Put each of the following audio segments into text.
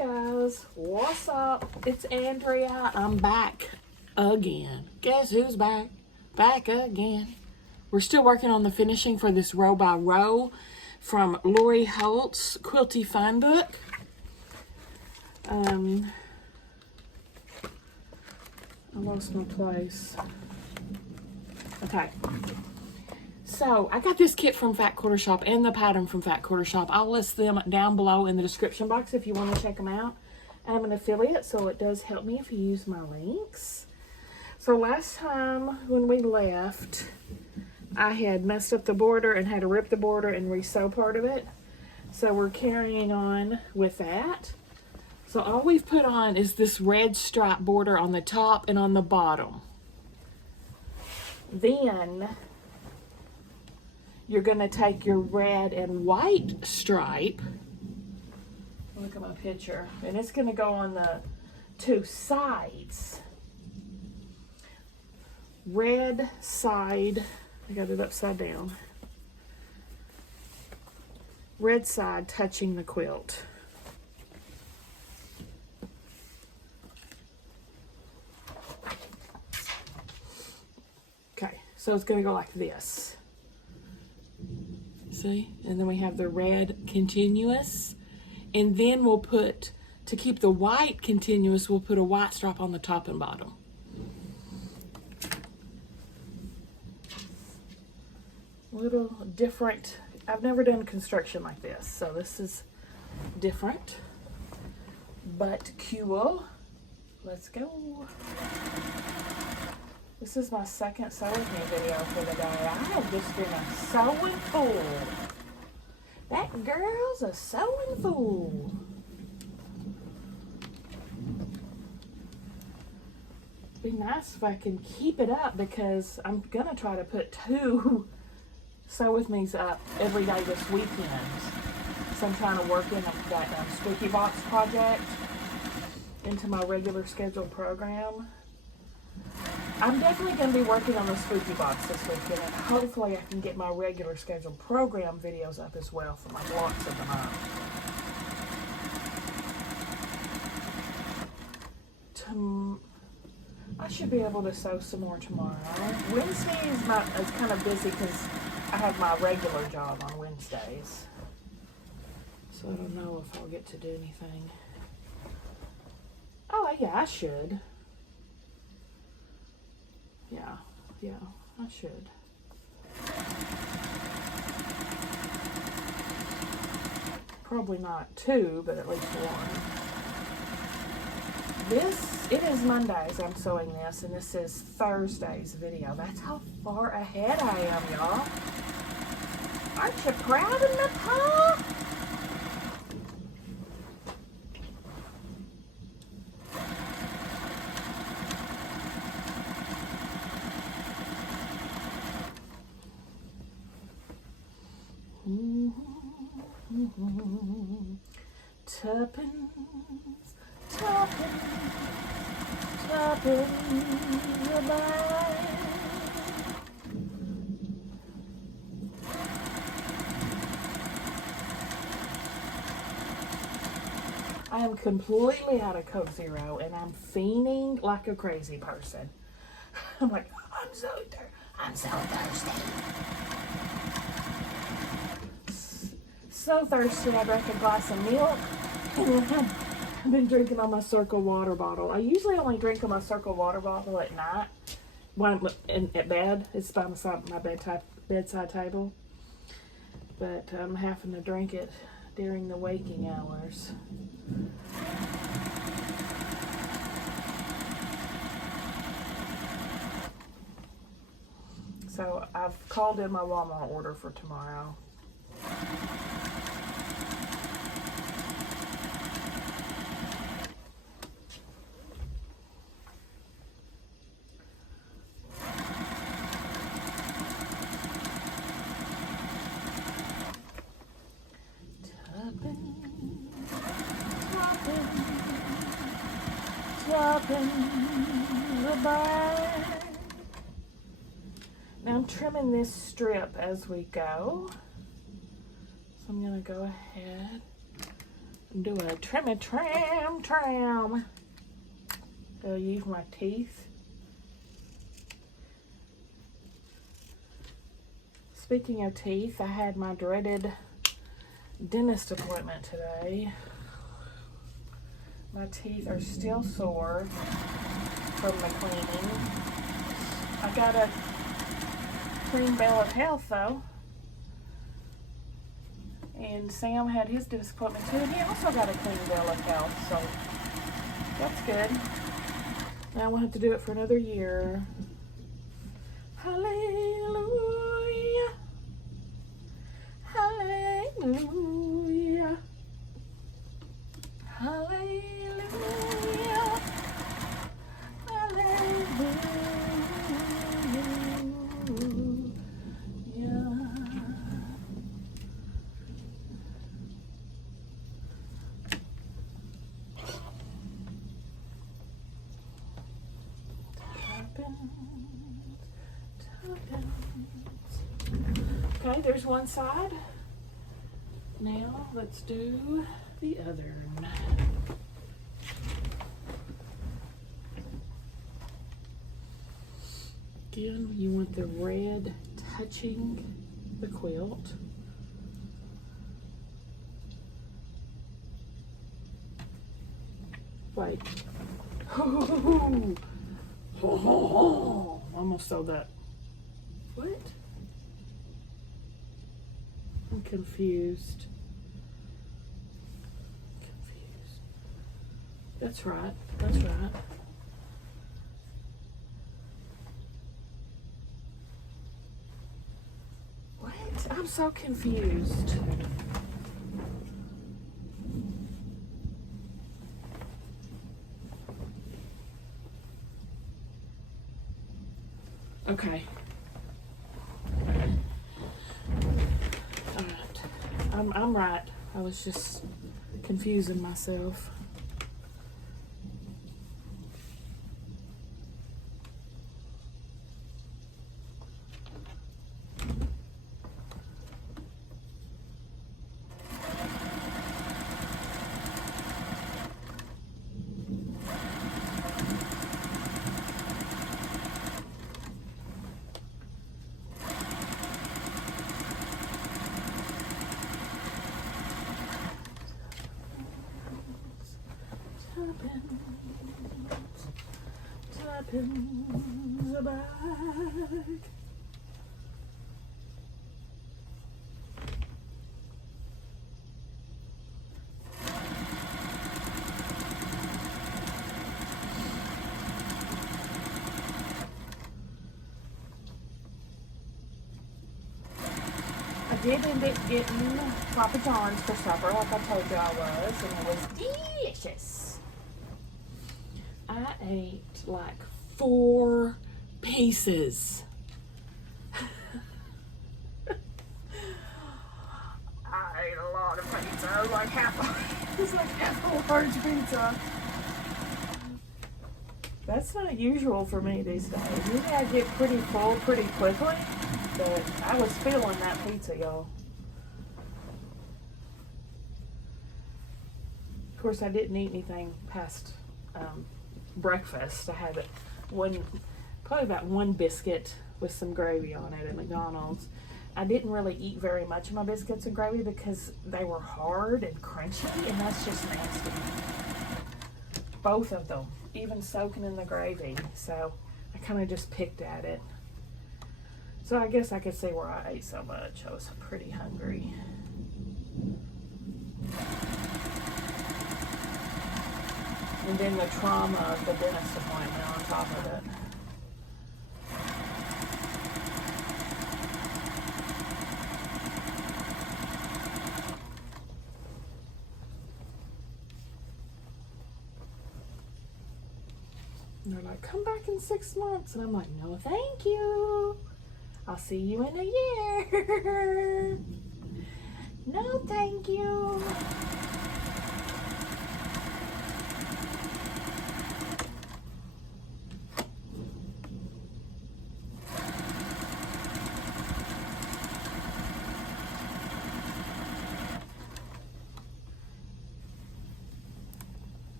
guys, what's up? It's Andrea. I'm back again. Guess who's back? Back again. We're still working on the finishing for this row by row from Lori Holt's Quilty Fun book. I lost my place. Okay. So, I got this kit from Fat Quarter Shop and the pattern from Fat Quarter Shop. I'll list them down below in the description box if you want to check them out. I'm an affiliate, so it does help me if you use my links. So, last time when we left, I had messed up the border and had to rip the border and re-sew part of it. So, we're carrying on with that. So, all we've put on is this red stripe border on the top and on the bottom. Then you're going to take your red and white stripe, look at my picture, and it's going to go on the two sides. Red side, I got it upside down. Red side touching the quilt. Okay, so it's going to go like this. See? And then we have the red continuous. And then we'll put, to keep the white continuous, we'll put a white stripe on the top and bottom. Little different. I've never done construction like this, so this is different, but cool. Let's go. This is my second sew with me video for the day. I have just been a sewing fool. That girl's a sewing fool. Be nice if I can keep it up because I'm gonna try to put 2 sew with me's up every day this weekend. So I'm trying to work in that Spooky Box project into my regular scheduled program. I'm definitely going to be working on the Spooky Box this weekend, and hopefully I can get my regular scheduled program videos up as well for my blocks of the month. I should be able to sew some more tomorrow. Wednesday is kind of busy because I have my regular job on Wednesdays. So I don't know if I'll get to do anything. Oh, yeah, I should. Yeah, I should. Probably not 2, but at least 1. It is Mondays I'm sewing this, and this is Thursday's video. That's how far ahead I am, y'all. Aren't you proud of me, Pa? Tuppence the bag. I am completely out of Coke Zero and I'm fiending like a crazy person. I'm like, I'm so thirsty. So thirsty, I drank a glass of milk. I've been drinking on my Circle water bottle. I usually only drink on my Circle water bottle at night when I'm at bed. It's by my bedside table. But I'm having to drink it during the waking hours. So I've called in my Walmart order for tomorrow. Now I'm trimming this strip as we go. So I'm going to go ahead do a trim. I'll use my teeth. Speaking of teeth, I had my dreaded dentist appointment today. My teeth are still sore from the cleaning. I got a clean bill of health though. And Sam had his dentist appointment too, and he also got a clean bill of health, so that's good. Now I won't have to do it for another year. Hallelujah. Hallelujah. Hallelujah. Okay, there's one side. Now let's do the other. Again, you want the red touching the quilt. Wait. Almost sewed that. What? I'm confused. That's right. That's right. What? I'm so confused. Okay. I'm right. I was just confusing myself. Tuppence a bag. I did end up getting Papa John's for supper, like I told you I was, and it was delicious. I ate like 4 pieces. I ate a lot of pizza, like it's like half a large pizza. That's not usual for me these days. Usually I get pretty full pretty quickly, but I was feeling that pizza, y'all. Of course, I didn't eat anything past breakfast. I had probably about 1 biscuit with some gravy on it at McDonald's. I didn't really eat very much of my biscuits and gravy because they were hard and crunchy, and that's just nasty. Both of them, even soaking in the gravy. So I kind of just picked at it. So I guess I could say where I ate so much. I was pretty hungry. And then the trauma of the dentist appointment on top of it. And they're like, come back in 6 months. And I'm like, no, thank you. I'll see you in a year. No, thank you.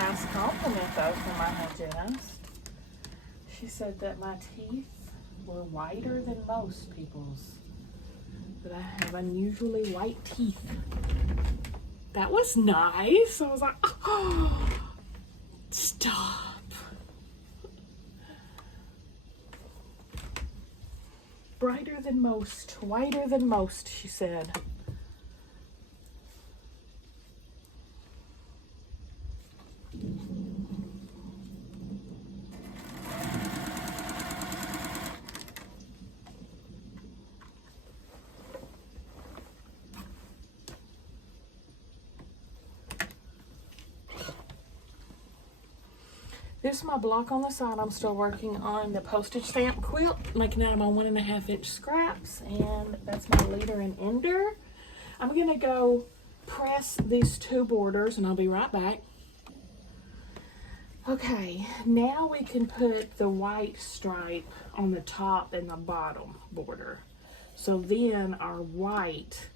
nice compliment though from my hygienist. She said that my teeth were whiter than most people's. That I have unusually white teeth. That was nice. I was like, oh, stop. Brighter than most, whiter than most, she said. This is my block on the side. I'm still working on the postage stamp quilt, making out of my 1.5 inch scraps, and that's my leader and ender. I'm gonna go press these 2 borders and I'll be right back. Okay, now we can put the white stripe on the top and the bottom border. So then our white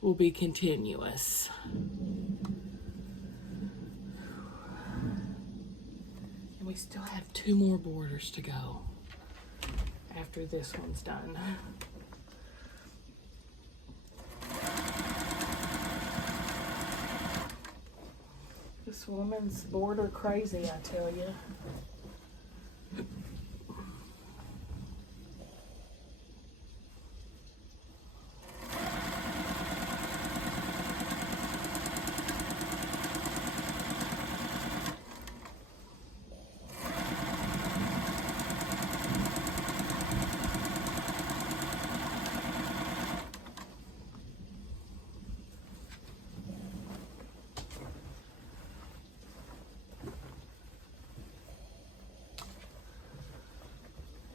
will be continuous. We still have 2 more borders to go after this one's done. This woman's border crazy, I tell you.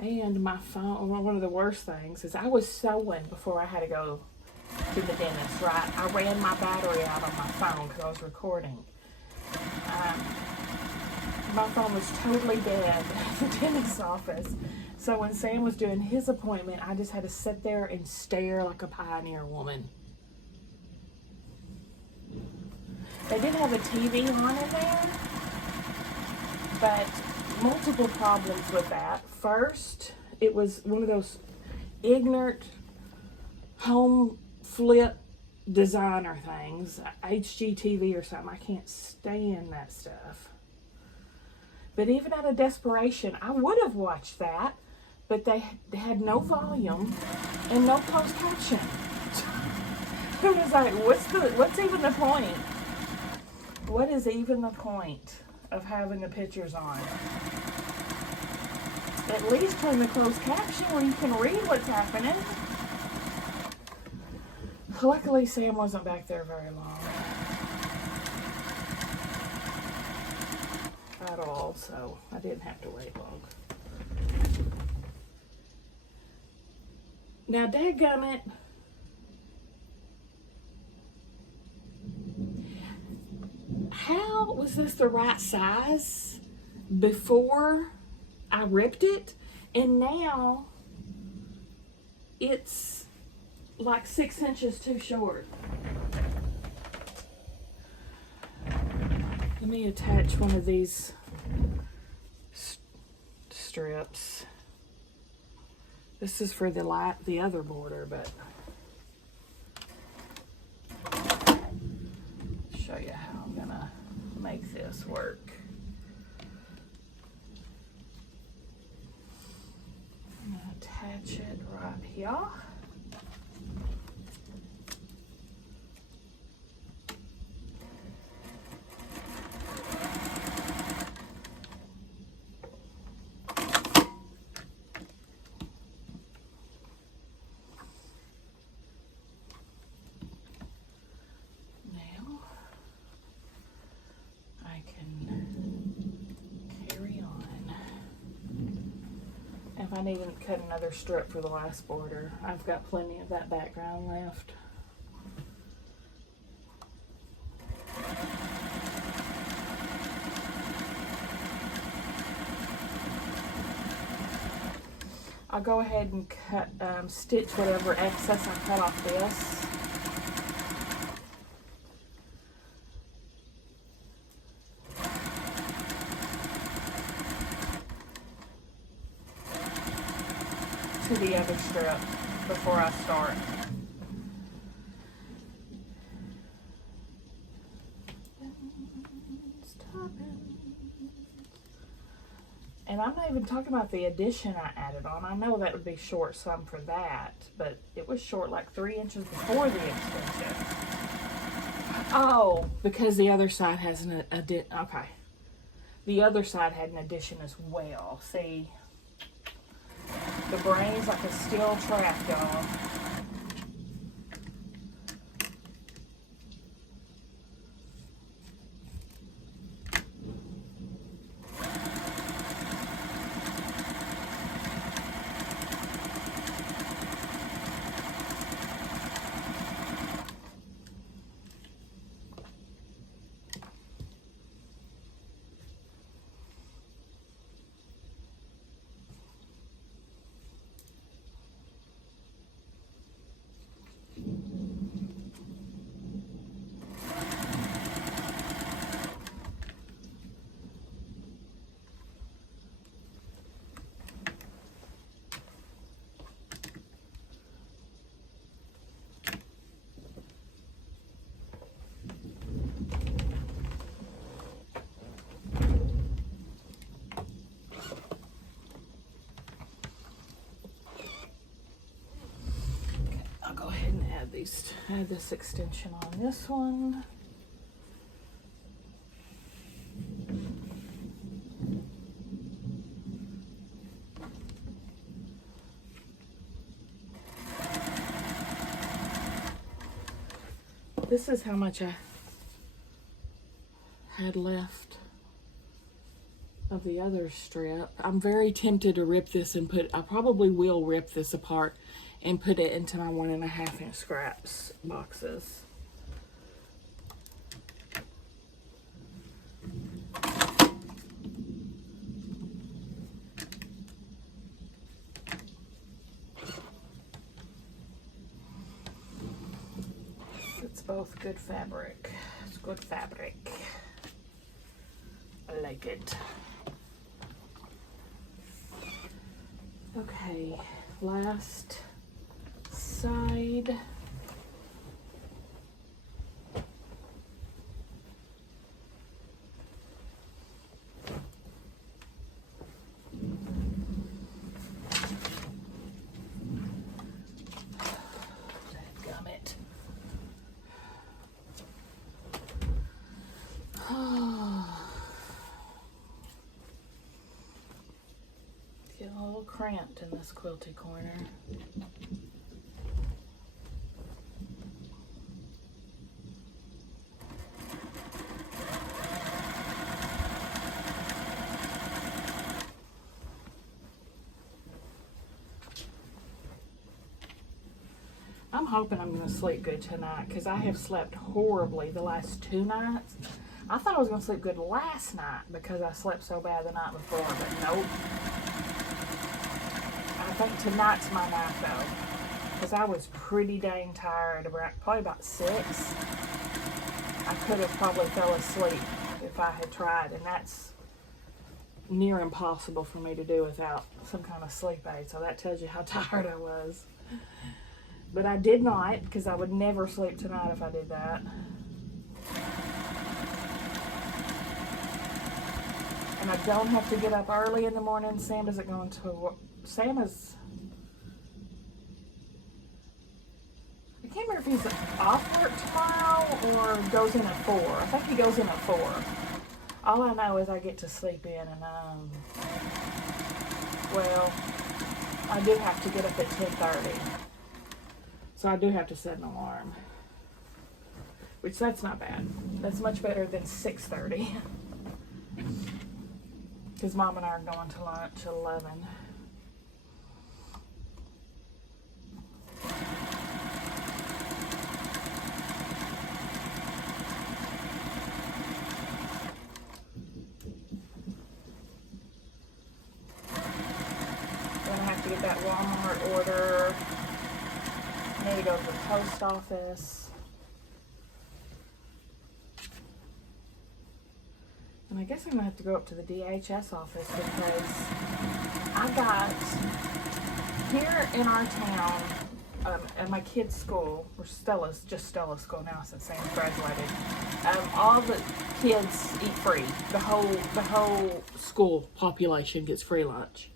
And my phone, one of the worst things is I was sewing before I had to go to the dentist, right? I ran my battery out on my phone because I was recording. My phone was totally dead at the dentist's office. So when Sam was doing his appointment, I just had to sit there and stare like a pioneer woman. They did have a TV on in there, but multiple problems with that. First, it was one of those ignorant home flip designer things, HGTV or something. I can't stand that stuff. But even out of desperation, I would have watched that, but they had no volume and no closed caption. I was like, what's even the point? What is even the point of having the pictures on? At least turn the closed caption where you can read what's happening. Luckily, Sam wasn't back there very long at all, so I didn't have to wait long. Now, dadgummit, how was this the right size before I ripped it, and now it's like 6 inches too short? Let me attach one of these strips. This is for the other border, but show you how I'm gonna make this work. I'm gonna attach it right here. I need to cut another strip for the last border. I've got plenty of that background left. I'll go ahead and cut, stitch whatever excess I cut off this. to the other strip before I start. And I'm not even talking about the addition I added on. I know that would be short some for that, but it was short like 3 inches before the extension. Oh, because the other side has an addition. Okay. The other side had an addition as well. See, the brain's like a steel trap, y'all. Add this extension on this one. This is how much I had left of the other strip. I'm very tempted to rip this and I probably will rip this apart and put it into my 1.5 inch scraps boxes. It's both good fabric. It's good fabric. I like it. Okay, last side. Dadgummit. Getting a little cramped in this quilty corner. I'm hoping I'm going to sleep good tonight because I have slept horribly the last 2 nights. I thought I was going to sleep good last night because I slept so bad the night before, but nope. I think tonight's my night though because I was pretty dang tired, probably about 6. I could have probably fell asleep if I had tried, and that's near impossible for me to do without some kind of sleep aid, so that tells you how tired I was. But I did not, because I would never sleep tonight if I did that. And I don't have to get up early in the morning. Sam isn't going to work. Sam is... I can't remember if he's off work tomorrow or goes in at 4. I think he goes in at 4. All I know is I get to sleep in and, well, I do have to get up at 10:30. So I do have to set an alarm, which that's not bad. That's much better than 6:30. Because Mom and I are going to lunch at 11. Then I have to get that Walmart order. I need to go to the post office. And I guess I'm going to have to go up to the DHS office because I got here in our town, at my kids' school, or Stella's school now since Sam's graduated, all the kids eat free. The whole school population gets free lunch.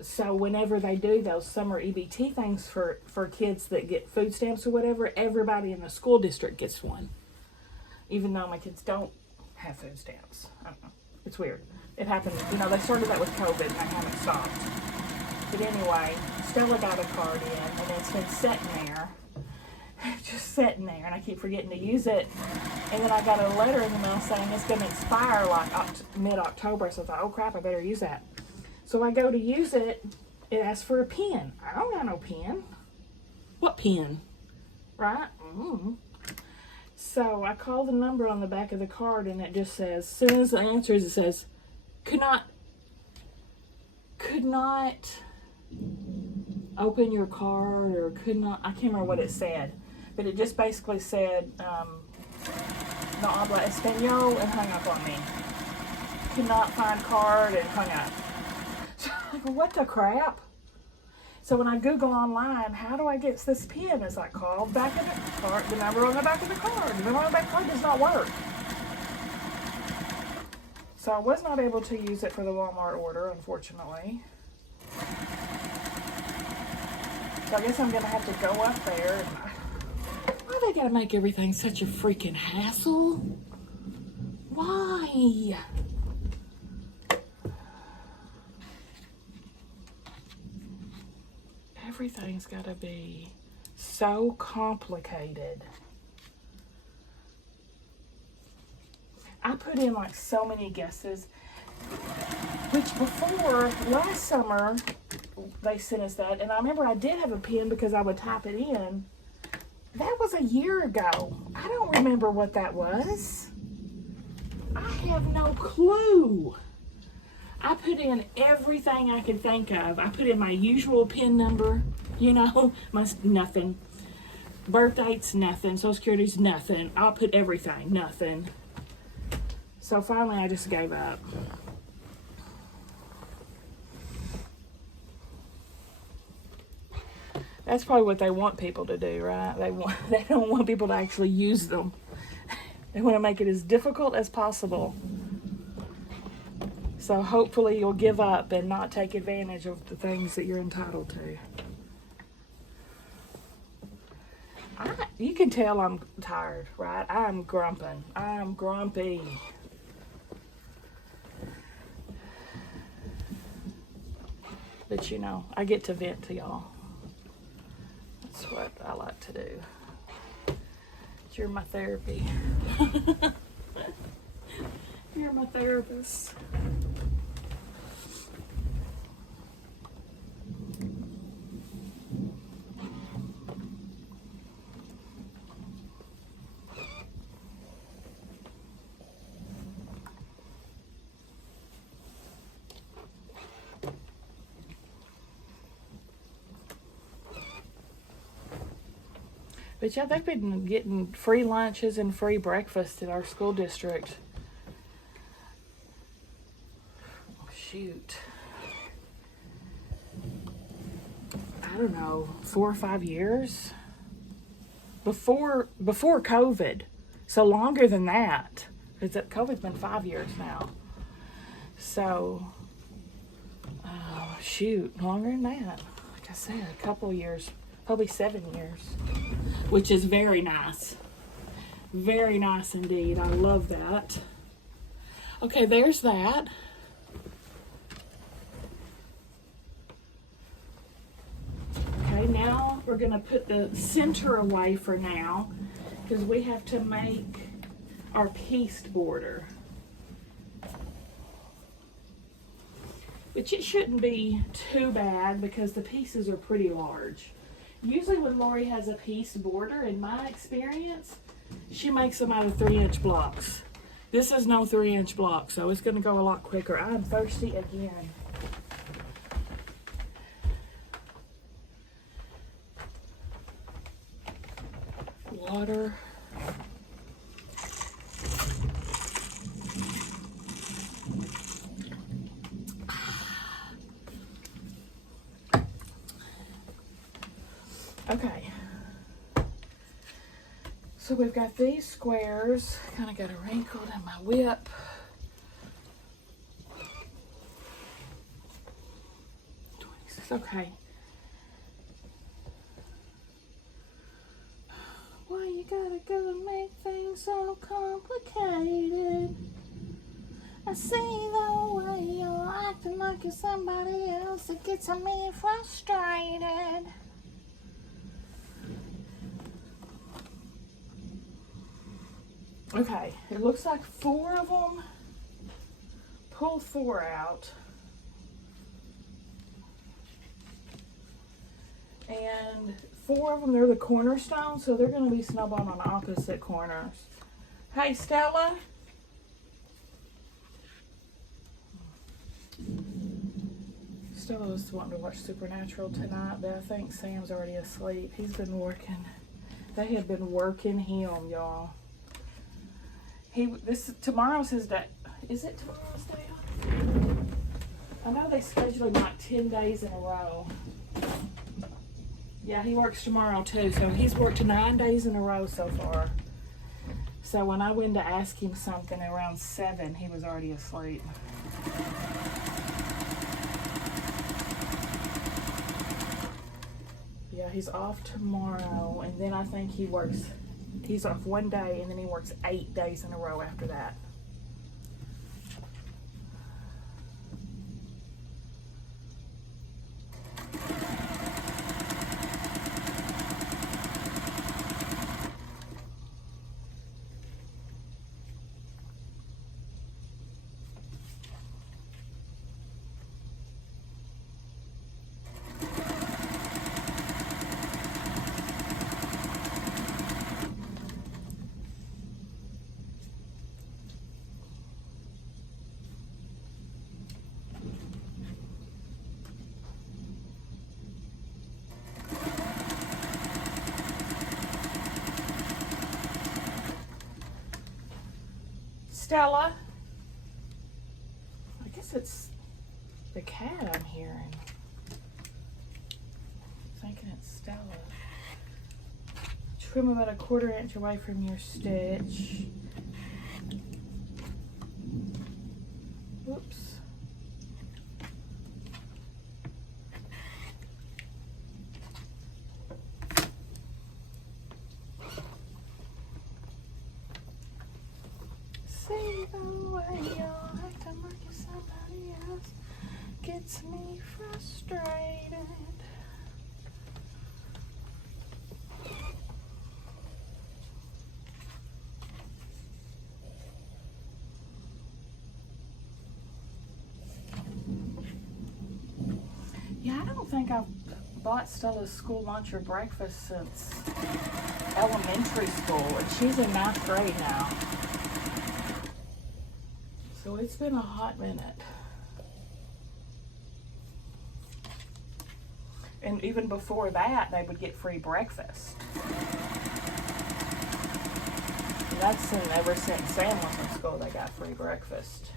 So whenever they do those summer EBT things for kids that get food stamps or whatever, everybody in the school district gets one. Even though my kids don't have food stamps. I don't know. It's weird. It happened, you know, they started that with COVID and they haven't stopped. But anyway, Stella got a card in and it's been sitting there. Just sitting there, and I keep forgetting to use it. And then I got a letter in the mail saying it's going to expire like mid-October. So I thought, oh crap, I better use that. So I go to use it, it asks for a pen. I don't got no pen. What pen? Right? So I call the number on the back of the card and it just says, as soon as the answer is, it says, could not open your card, or could not, I can't remember what it said. But it just basically said, no habla español, and hung up on me. Could not find card, and hung up. What the crap? So when I Google online, how do I get this pen? It's like, call back of the card, the number on the back of the card. The number on the back of the card does not work. So I was not able to use it for the Walmart order, unfortunately. So I guess I'm going to have to go up there. And why they got to make everything such a freaking hassle? Why? Everything's got to be so complicated. I put in like so many guesses, which before, last summer, they sent us that, and I remember I did have a pen because I would type it in. That was a year ago. I don't remember what that was. I have no clue. I put in everything I could think of. I put in my usual PIN number, you know, nothing. Birth date's nothing. Social Security's nothing. I'll put everything, nothing. So finally I just gave up. That's probably what they want people to do, right? They don't want people to actually use them. They want to make it as difficult as possible. So hopefully you'll give up and not take advantage of the things that you're entitled to. You can tell I'm tired, right? I'm grumping. I'm grumpy. But you know, I get to vent to y'all. That's what I like to do. You're my therapy. You're my therapist. But yeah, they've been getting free lunches and free breakfast at our school district. Oh, shoot. I don't know, 4 or 5 years? Before COVID. So longer than that. Because COVID's been 5 years now. So, shoot, longer than that. Like I said, a couple years. Probably 7 years. Which is very nice. Very nice indeed. I love that. Okay, there's that. Okay, now we're going to put the center away for now because we have to make our pieced border. Which it shouldn't be too bad because the pieces are pretty large. Usually when Lori has a pieced border, in my experience, she makes them out of 3-inch blocks. This is no 3-inch block, so it's going to go a lot quicker. I'm thirsty again. Water. Okay. So we've got these squares. Kind of got a wrinkle in my whip. Okay. Why you gotta go make things so complicated? I see the way you're acting like you're somebody else. It gets me frustrated. Okay, it looks like 4 of them. Pull 4 out. And 4 of them, they're the cornerstones, so they're going to be snowballed on opposite corners. Hey, Stella. Stella was wanting to watch Supernatural tonight, but I think Sam's already asleep. He's been working. They have been working him, y'all. Tomorrow's his day. Is it tomorrow's day off? I know they scheduled him like 10 days in a row. Yeah, he works tomorrow too, so he's worked 9 days in a row so far. So when I went to ask him something around 7, he was already asleep. Yeah, he's off tomorrow, and then I think he's off 1 day, and then he works 8 days in a row after that. Stella? I guess it's the cat I'm hearing. Thinking it's Stella. Trim about a 1/4 inch away from your stitch. Oops. See the way you're acting like you're somebody else gets me frustrated. Yeah, I don't think I've bought Stella's school lunch or breakfast since elementary school, and she's in 9th grade now. So it's been a hot minute. And even before that, they would get free breakfast. And that's ever since Sam was in school, they got free breakfast.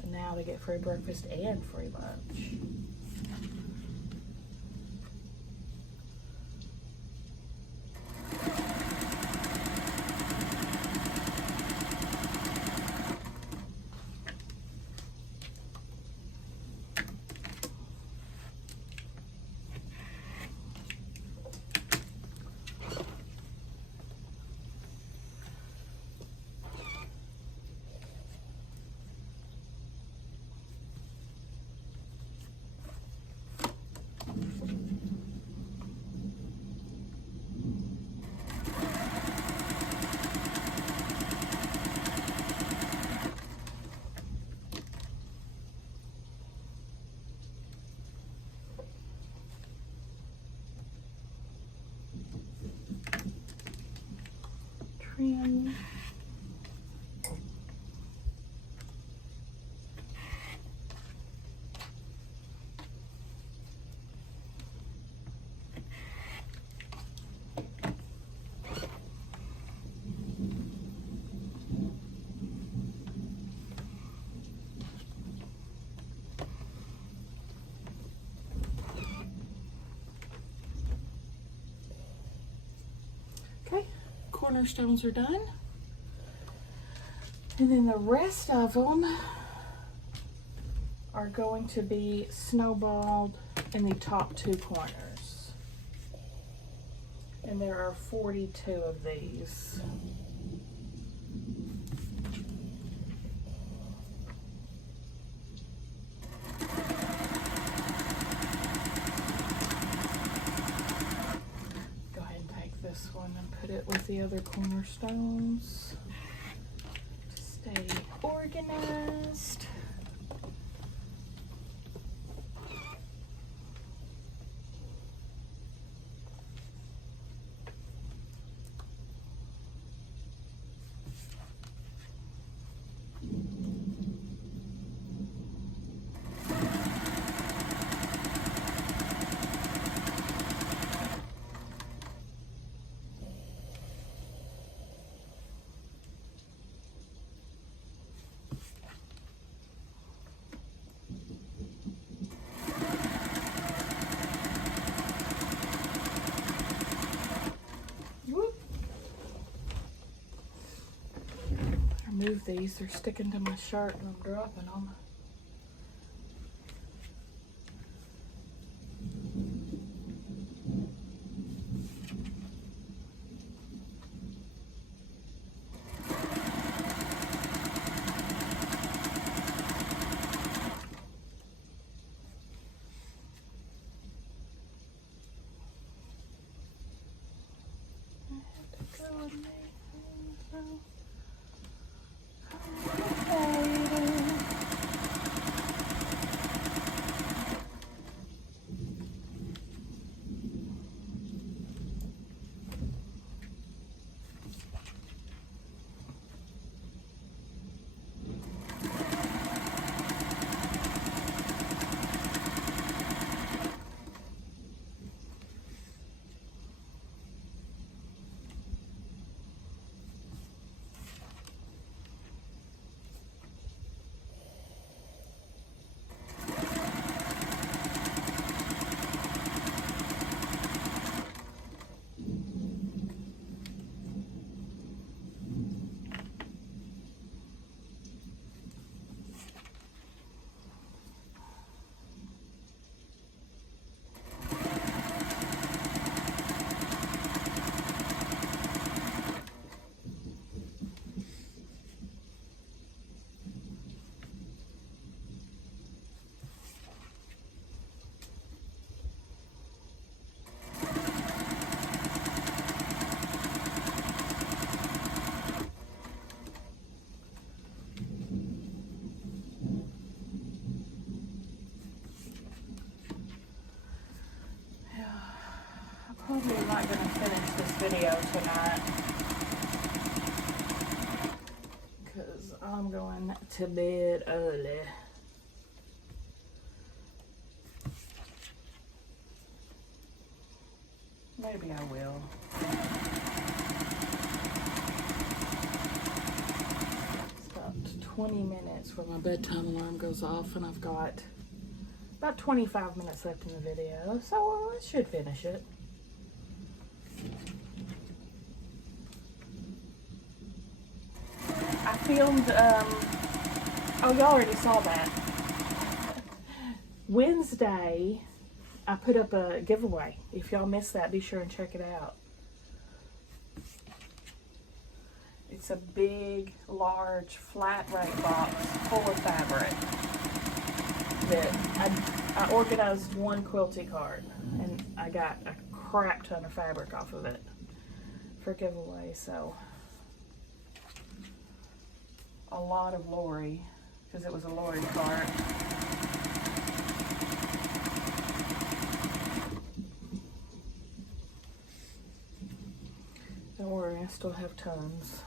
And now they get free breakfast and free lunch. Trim. cornerstones are done. And then the rest of them are going to be snowballed in the top 2 corners. And there are 42 of these. Go ahead and take this one and put it with the other cornerstones to stay organized. Move these, they're sticking to my shirt and I'm dropping them. I have to go and make things. Probably not going to finish this video tonight because I'm going to bed early. Maybe I will. It's about 20 minutes where my bedtime alarm goes off and I've got about 25 minutes left in the video, so I should finish it. I filmed, oh, you already saw that. Wednesday, I put up a giveaway. If y'all missed that, be sure and check it out. It's a big, large, flat rate box full of fabric that I organized one quilty card, and I got a crap ton of fabric off of it for giveaway, so a lot of Lori, because it was a Lori card. Don't worry, I still have tons.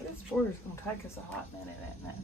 This border's gonna take us a hot minute, isn't it?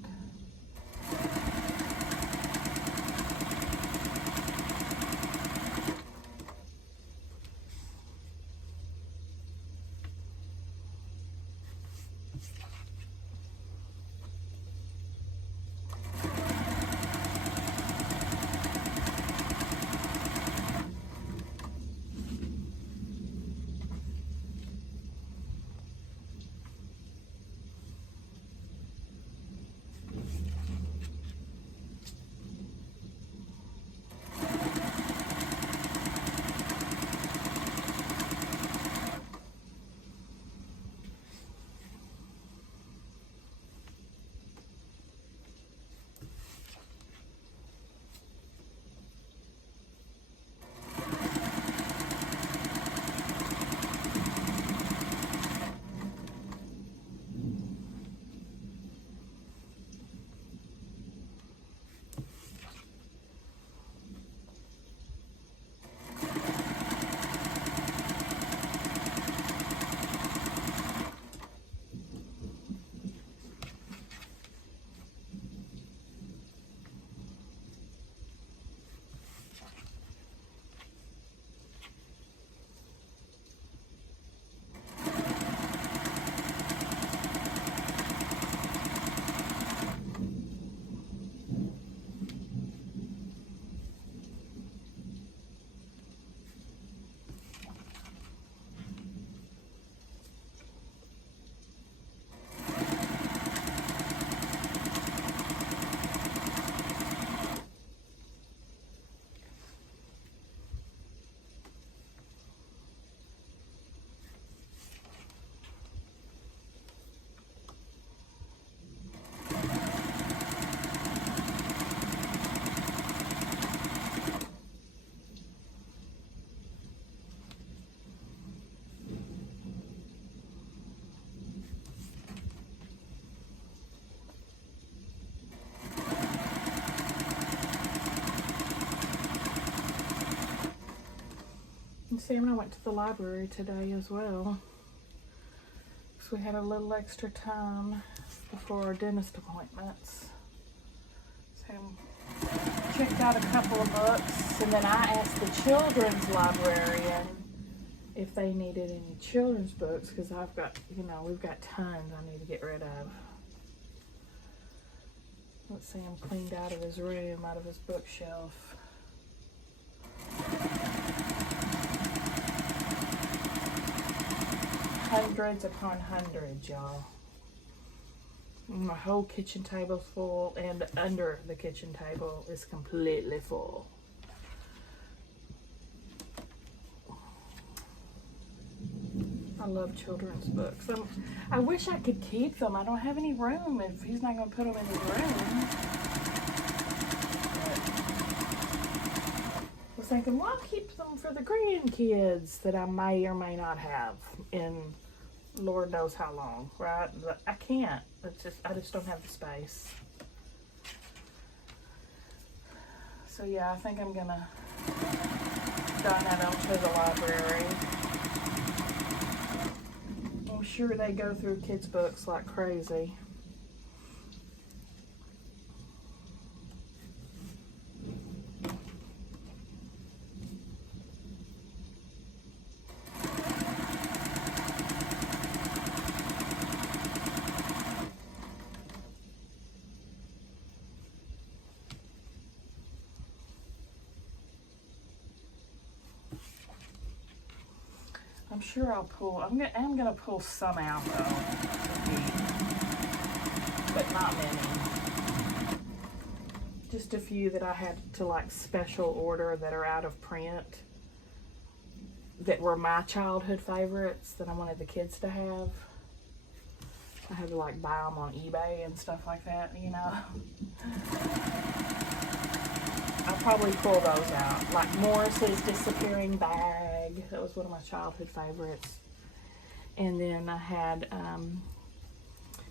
Sam and I went to the library today as well. So we had a little extra time before our dentist appointments. Sam checked out a couple of books, and then I asked the children's librarian if they needed any children's books, because I've got, we've got tons I need to get rid of. Let's see, I'm cleaned out of his room, out of his bookshelf. Hundreds upon hundreds, y'all. My whole kitchen table's full, and under the kitchen table is completely full. I love children's books. I wish I could keep them. I don't have any room if he's not going to put them in his room. I was thinking, well, I'll keep them for the grandkids that I may or may not have in Lord knows how long, right? But I can't. I just don't have the space. So yeah, I think I'm going to donate them to the library. I'm sure they go through kids' books like crazy. I'm sure I'll pull, I'm gonna pull some out though, but not many. Just a few that I had to like special order that are out of print, that were my childhood favorites that I wanted the kids to have. I had to like buy them on eBay and stuff like that, I'll probably pull those out. Like Morris's Disappearing Bag. That was one of my childhood favorites. And then I had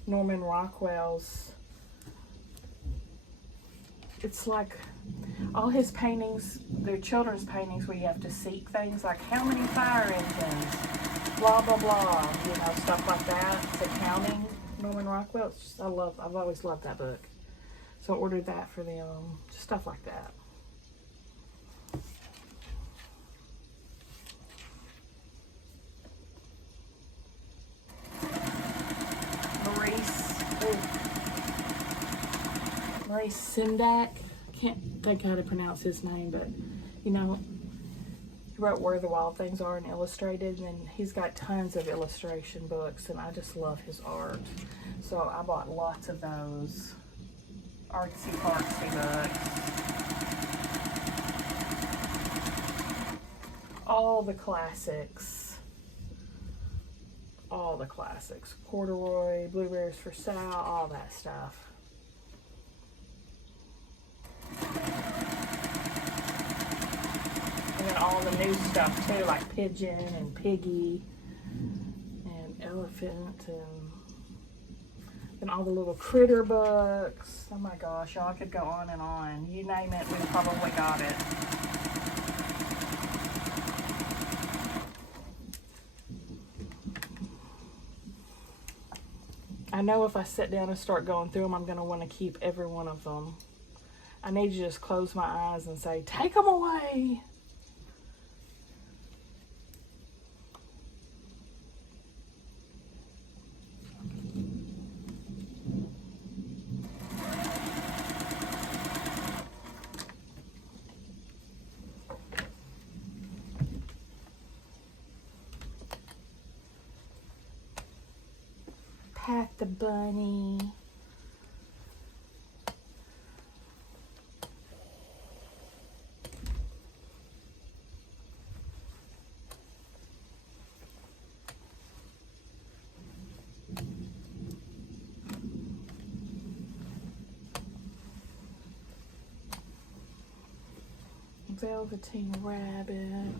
Norman Rockwell's. It's like all his paintings, they're children's paintings where you have to seek things like how many fire engines, blah, blah, blah, stuff like that. It's accounting. Norman Rockwell. It's just, I've always loved that book. So I ordered that for them. Stuff like that. Maurice Sendak. I can't think how to pronounce his name, but he wrote Where the Wild Things Are and Illustrated, and he's got tons of illustration books, and I just love his art. So I bought lots of those artsy-fartsy books. All the classics. All the classics. Corduroy, Blueberries for Sal, all that stuff. And then all the new stuff too, like Pigeon and Piggy and Elephant, and all the little critter books. Oh my gosh, y'all, I could go on and on. You name it, we probably got it. I know if I sit down and start going through them, I'm going to want to keep every one of them. I need to just close my eyes and say, take them away. Pat the Bunny. Velveteen Rabbit.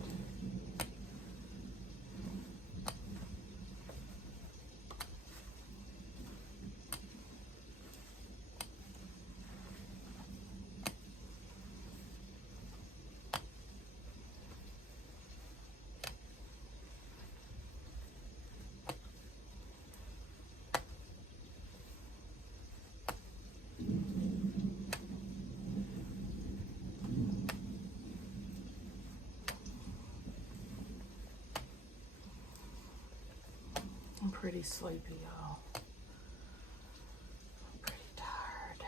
pretty sleepy, y'all. I'm pretty tired.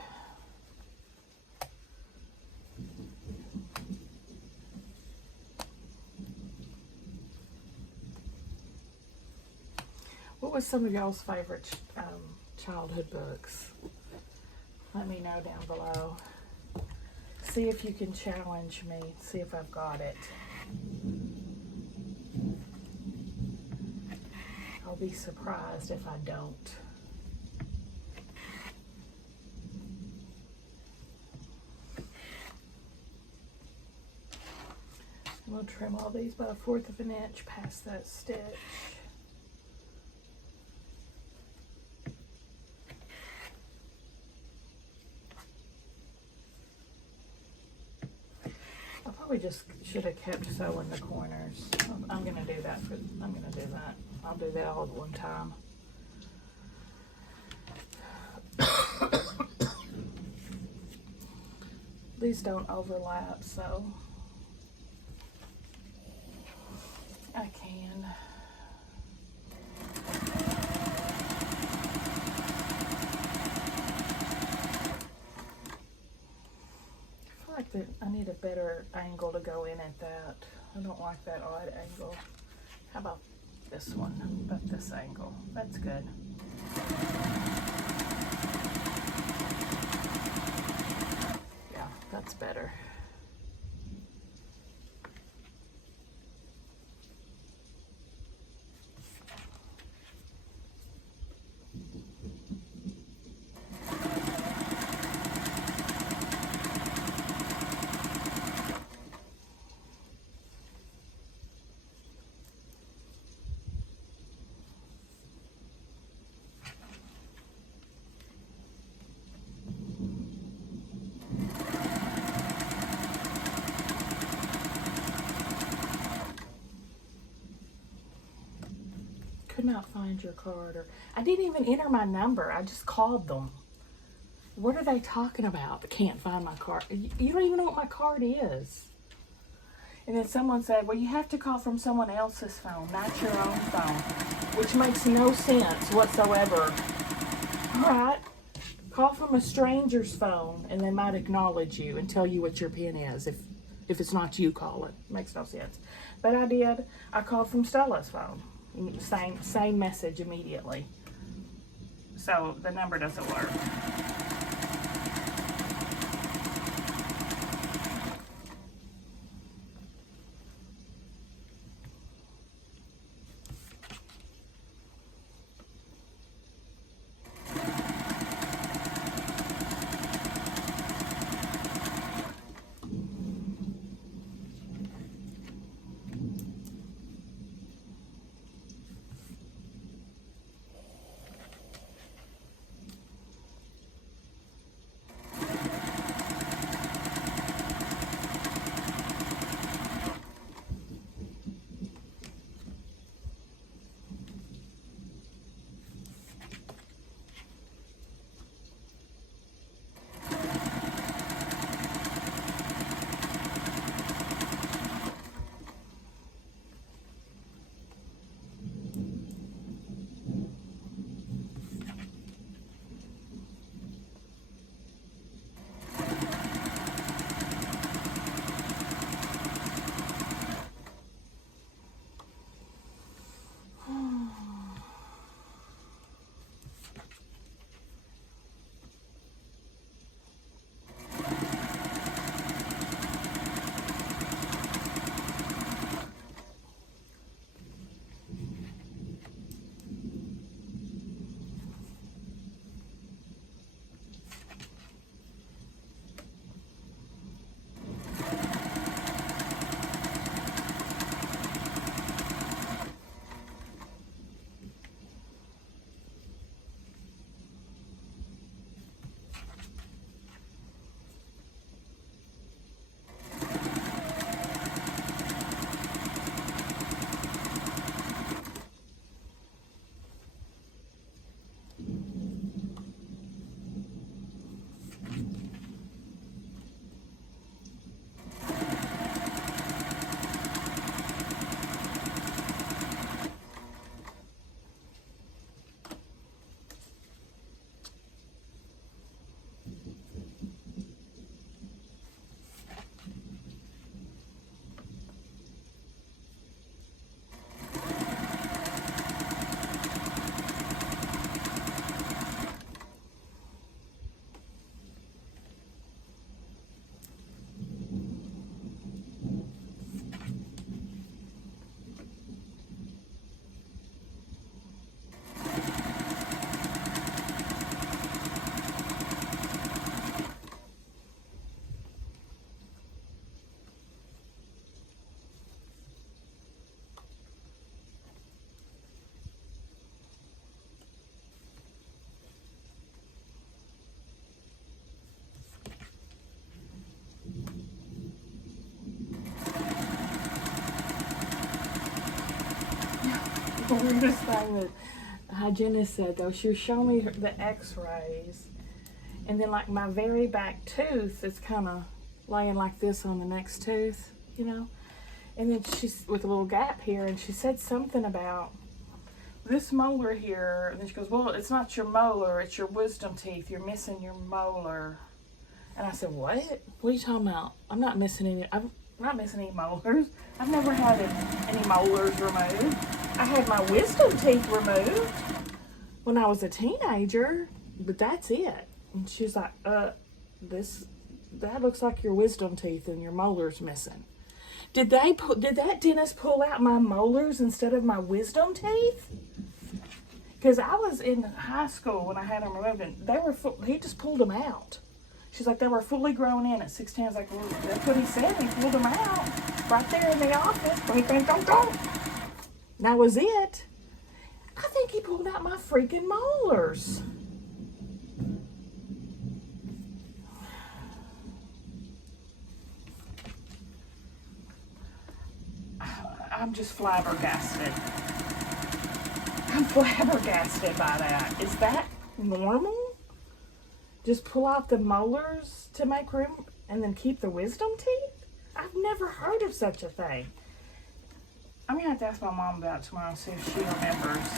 What was some of y'all's favorite childhood books? Let me know down below. See if you can challenge me. See if I've got it. I'll be surprised if I don't. I'm going to trim all these by 1/4 of an inch past that stitch. I probably just should have kept sewing the corners. I'm going to do that. I'm going to do that. I'll do that all at one time. These don't overlap, so I can. I feel like that I need a better angle to go in at that. I don't like that odd angle. How about this one? How about this angle? That's good. Yeah, that's better. Could not find your card, or I didn't even enter my number. I just called them. What are they talking about? I can't find my card. You don't even know what my card is. And then someone said, well, you have to call from someone else's phone, not your own phone, which makes no sense whatsoever. All right, call from a stranger's phone and they might acknowledge you and tell you what your PIN is. If it's not you, call it. Makes no sense. But I did. I called from Stella's phone. Same message immediately. So the number doesn't work. weirdest thing that the hygienist said though. She was showing me the x-rays, and then like my very back tooth is kind of laying like this on the next tooth, you know, and then she's with a little gap here, and she said something about this molar here, and then she goes, well, it's not your molar, it's your wisdom teeth, you're missing your molar. And I said, what are you talking about? I'm not missing any molars. I've never had any molars removed. I had my wisdom teeth removed when I was a teenager, but that's it. And she's like, that looks like your wisdom teeth and your molars missing. Did that dentist pull out my molars instead of my wisdom teeth? Because I was in high school when I had them removed, and he just pulled them out. She's like, they were fully grown in at 16. I was like, well, that's what he said. He pulled them out right there in the office. Don't. That was it. I think he pulled out my freaking molars. I'm just flabbergasted. I'm flabbergasted by that. Is that normal? Just pull out the molars to make room and then keep the wisdom teeth? I've never heard of such a thing. I'm gonna have to ask my mom about it tomorrow and see if she remembers.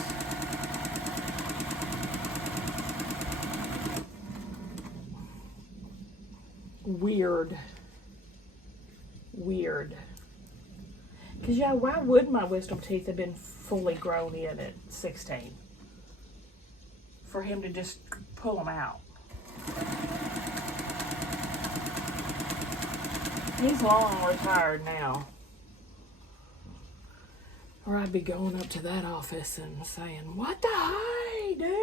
Weird. Because, yeah, why would my wisdom teeth have been fully grown in at 16? For him to just pull them out. He's long retired now. Or I'd be going up to that office and saying, what the hey, dude?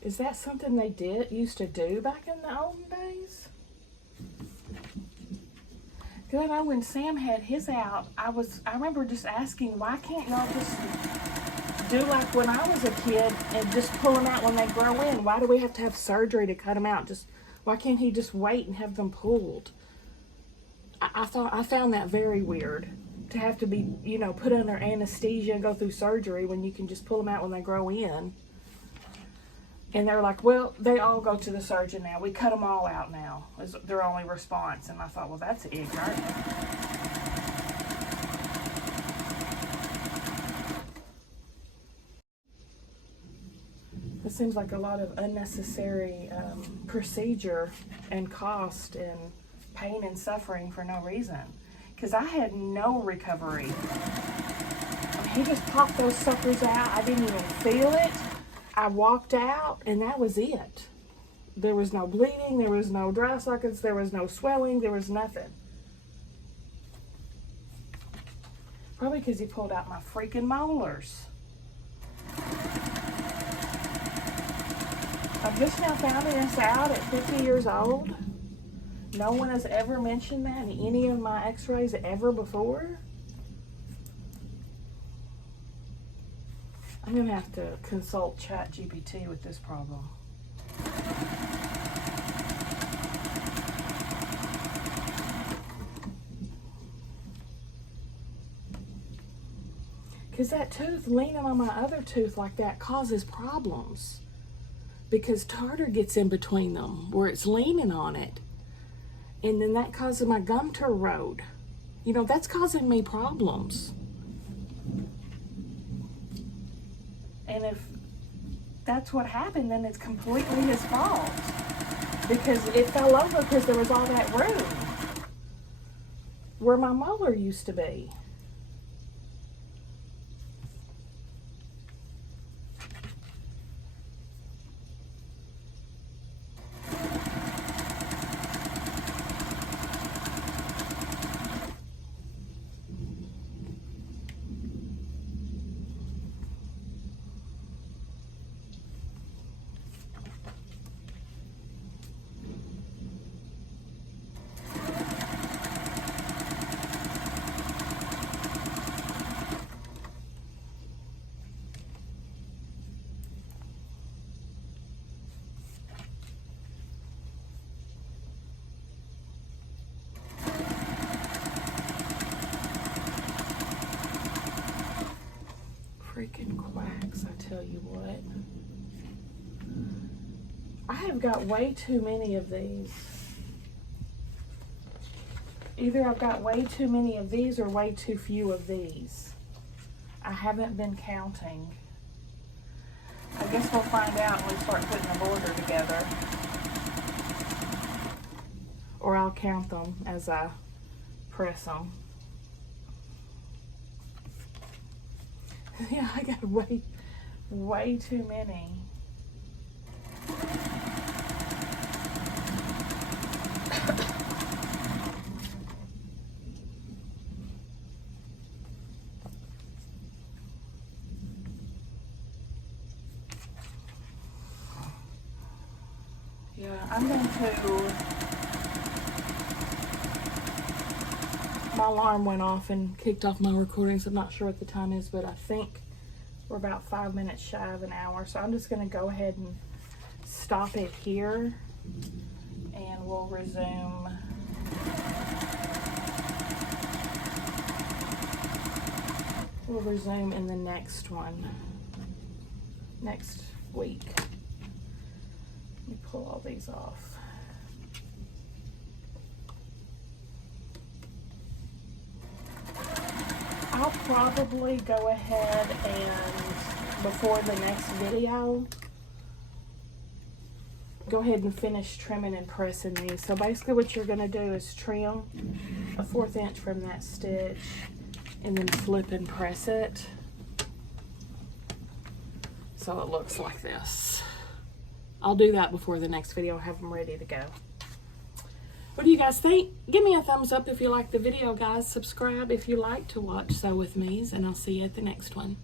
Is that something they used to do back in the olden days? Because I know when Sam had his out, I remember just asking, why can't y'all just do like when I was a kid and just pull them out when they grow in? Why do we have to have surgery to cut them out? Why can't he just wait and have them pulled? I found that very weird, to have to be, put under anesthesia and go through surgery when you can just pull them out when they grow in. And they're like, well, they all go to the surgeon now. We cut them all out now, is their only response. And I thought, well, that's ignorant. It seems like a lot of unnecessary procedure and cost and pain and suffering for no reason. Because I had no recovery. He just popped those suckers out. I didn't even feel it. I walked out, and that was it. There was no bleeding, there was no dry sockets, there was no swelling, there was nothing. Probably because he pulled out my freaking molars. I've just now found this out at 50 years old. No one has ever mentioned that in any of my x-rays ever before. I'm gonna have to consult ChatGPT with this problem. Because that tooth leaning on my other tooth like that causes problems. Because tartar gets in between them where it's leaning on it. And then that causes my gum to erode. That's causing me problems. And if that's what happened, then it's completely his fault. Because it fell over because there was all that room where my molar used to be. tell you what. I have got way too many of these. Either I've got way too many of these or way too few of these. I haven't been counting. I guess we'll find out when we start putting the border together. Or I'll count them as I press them. Yeah, I got way too many. Yeah, I'm going to... My alarm went off and kicked off my recordings. I'm not sure what the time is, but I think we're about 5 minutes shy of an hour. So I'm just going to go ahead and stop it here, and we'll resume. We'll resume in the next one, next week. Let me pull all these off. I'll probably go ahead and, before the next video, go ahead and finish trimming and pressing these. So basically what you're going to do is trim a 1/4 inch from that stitch and then flip and press it so it looks like this. I'll do that before the next video. I'll have them ready to go. What do you guys think? Give me a thumbs up if you like the video, guys. Subscribe if you like to watch Sew With Me's, and I'll see you at the next one.